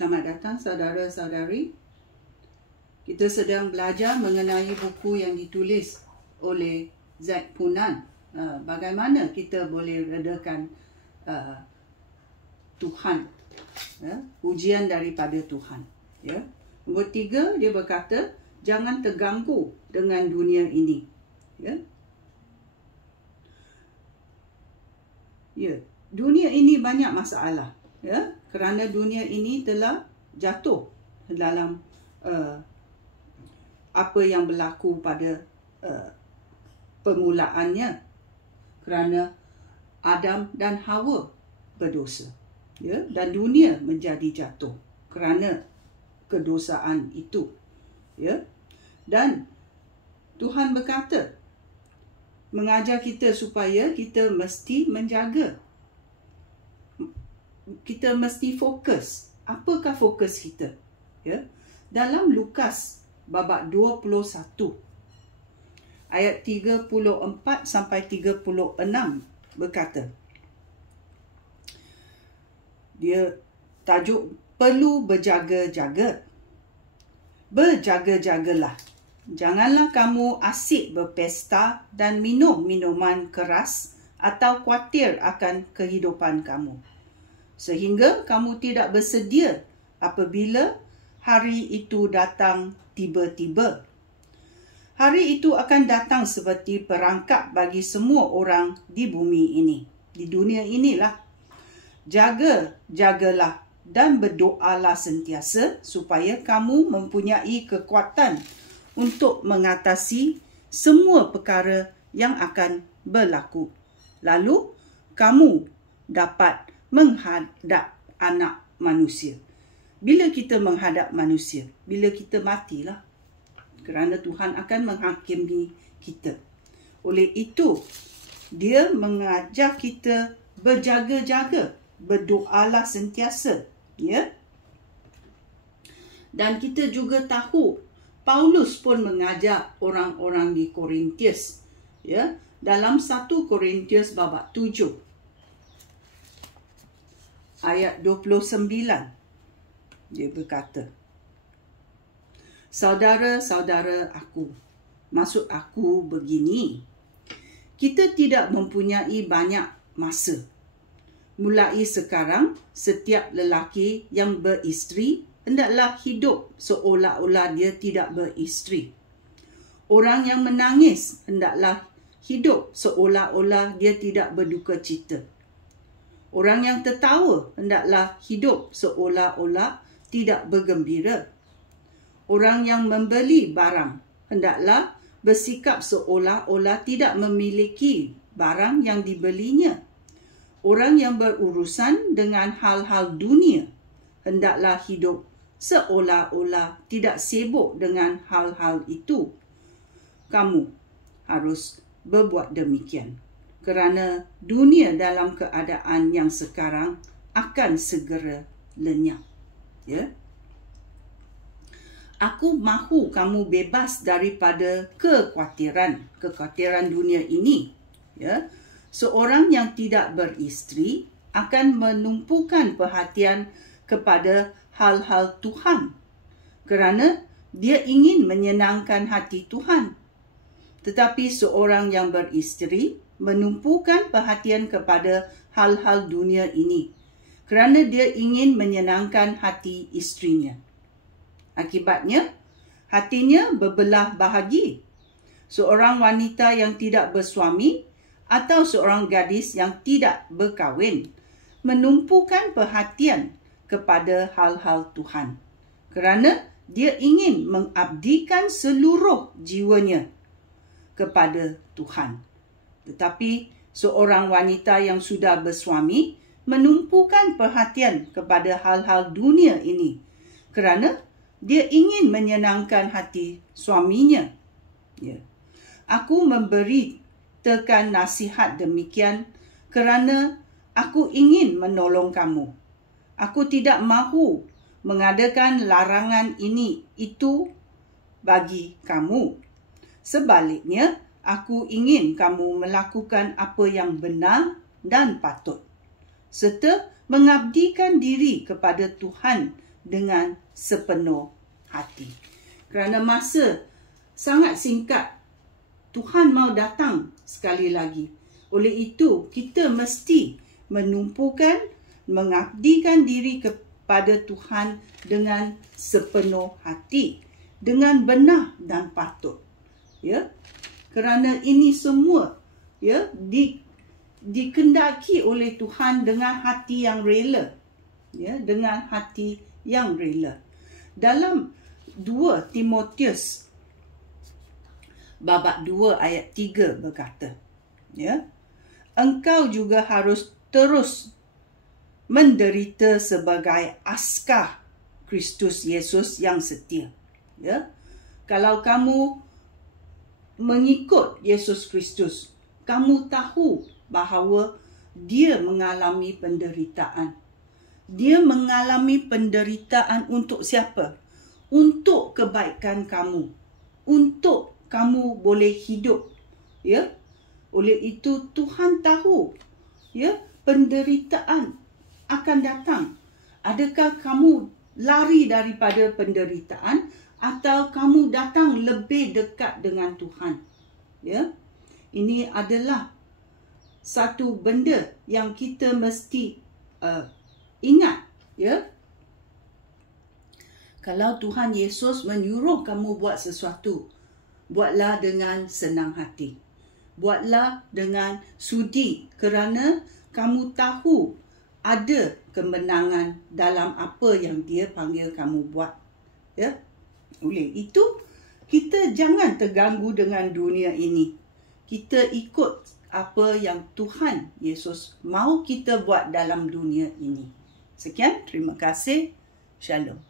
Selamat datang saudara-saudari. Kita sedang belajar mengenai buku yang ditulis oleh Zack Punan. Bagaimana kita boleh redakan Tuhan. Ujian daripada Tuhan. Nombor 3, dia berkata, jangan terganggu dengan dunia ini. Dunia ini banyak masalah. Kerana dunia ini telah jatuh dalam apa yang berlaku pada permulaannya, kerana Adam dan Hawa berdosa, dan dunia menjadi jatuh kerana kedosaan itu, dan Tuhan berkata, mengajar kita supaya kita mesti menjaga. Kita mesti fokus. Apakah fokus kita? Dalam Lukas babak 21 ayat 34 sampai 36 berkata, dia tajuk perlu berjaga-jaga. Berjaga-jagalah. Janganlah kamu asyik berpesta dan minum minuman keras atau khawatir akan kehidupan kamu, sehingga kamu tidak bersedia apabila hari itu datang tiba-tiba. Hari itu akan datang seperti perangkap bagi semua orang di bumi ini, di dunia inilah. Jagalah dan berdoalah sentiasa supaya kamu mempunyai kekuatan untuk mengatasi semua perkara yang akan berlaku. Lalu kamu dapat menghadap anak manusia. Bila kita menghadap manusia? Bila kita matilah. Kerana Tuhan akan menghakimi kita. Oleh itu, dia mengajar kita berjaga-jaga. Berdoalah sentiasa. Dan kita juga tahu, Paulus pun mengajar orang-orang di Korintius. Dalam 1 Korintius babak 7. Ayat 29, dia berkata, saudara-saudara aku, maksud aku begini, kita tidak mempunyai banyak masa. Mulai sekarang, setiap lelaki yang beristeri hendaklah hidup seolah-olah dia tidak beristeri. Orang yang menangis hendaklah hidup seolah-olah dia tidak berduka cita. Orang yang tertawa hendaklah hidup seolah-olah tidak bergembira. Orang yang membeli barang hendaklah bersikap seolah-olah tidak memiliki barang yang dibelinya. Orang yang berurusan dengan hal-hal dunia hendaklah hidup seolah-olah tidak sibuk dengan hal-hal itu. Kamu harus berbuat demikian. Kerana dunia dalam keadaan yang sekarang akan segera lenyap. Aku mahu kamu bebas daripada kekhawatiran dunia ini. Seorang yang tidak beristeri akan menumpukan perhatian kepada hal-hal Tuhan, kerana dia ingin menyenangkan hati Tuhan. Tetapi seorang yang beristeri menumpukan perhatian kepada hal-hal dunia ini, kerana dia ingin menyenangkan hati isterinya. Akibatnya, hatinya berbelah bahagi. Seorang wanita yang tidak bersuami atau seorang gadis yang tidak berkahwin menumpukan perhatian kepada hal-hal Tuhan, kerana dia ingin mengabdikan seluruh jiwanya kepada Tuhan. Tetapi seorang wanita yang sudah bersuami menumpukan perhatian kepada hal-hal dunia ini, kerana dia ingin menyenangkan hati suaminya. Aku memberikan nasihat demikian kerana aku ingin menolong kamu. Aku tidak mahu mengadakan larangan ini itu bagi kamu. Sebaliknya, aku ingin kamu melakukan apa yang benar dan patut, serta mengabdikan diri kepada Tuhan dengan sepenuh hati. Kerana masa sangat singkat, Tuhan mau datang sekali lagi. Oleh itu, kita mesti menumpukan, mengabdikan diri kepada Tuhan dengan sepenuh hati, dengan benar dan patut. Ya, kerana ini semua dikendaki oleh Tuhan dengan hati yang rela. Ya, dengan hati yang rela. Dalam 2 Timotius babak 2 ayat 3 berkata, ya, engkau juga harus terus menderita sebagai askar Kristus Yesus yang setia. Ya, kalau kamu mengikut Yesus Kristus, kamu tahu bahawa dia mengalami penderitaan. Dia mengalami penderitaan untuk siapa? Untuk kebaikan kamu. Untuk kamu boleh hidup. Ya. Oleh itu Tuhan tahu, ya, penderitaan akan datang. Adakah kamu lari daripada penderitaan atau kamu datang lebih dekat dengan Tuhan? Ya. Ini adalah satu benda yang kita mesti ingat, ya. Kalau Tuhan Yesus menyuruh kamu buat sesuatu, buatlah dengan senang hati. Buatlah dengan sudi kerana kamu tahu ada kemenangan dalam apa yang dia panggil kamu buat. Ya. Oleh itu, kita jangan terganggu dengan dunia ini. Kita ikut apa yang Tuhan Yesus mahu kita buat dalam dunia ini. Sekian, terima kasih. Shalom.